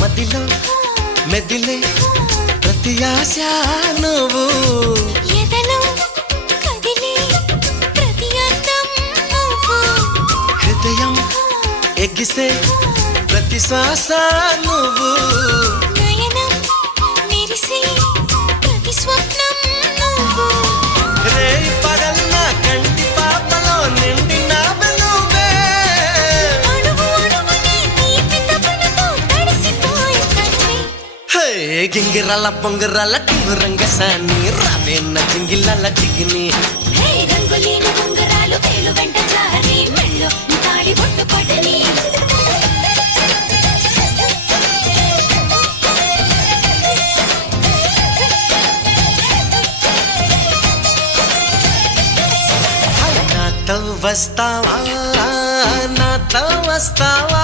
మదిలో మెదిలే ప్రతి ఆశ నువ్వు ఎదలో కదిలే ప్రతి అందం నువ్వు హృదయం ఎగిసే ప్రతి శ్వాస నువ్వు నయనం మెరిసే ప్రతి స్వప్నం నువ్వు రే పగలన కంటి పాపలో నిండినావె నువ్వే అణువు అణువుని తీపి తపనతో తడిసిపోయే తన్వి హే గింగిరాల పొంగరాల టింగురంగ సాని రావేన్న జింగిలాల జిగిని హే రంగులీన ఉంగరాలు వేలు వెంట జారి మెళ్ళు తాళి బొట్టు పడని నాతో వస్తావా నాతో వస్తావా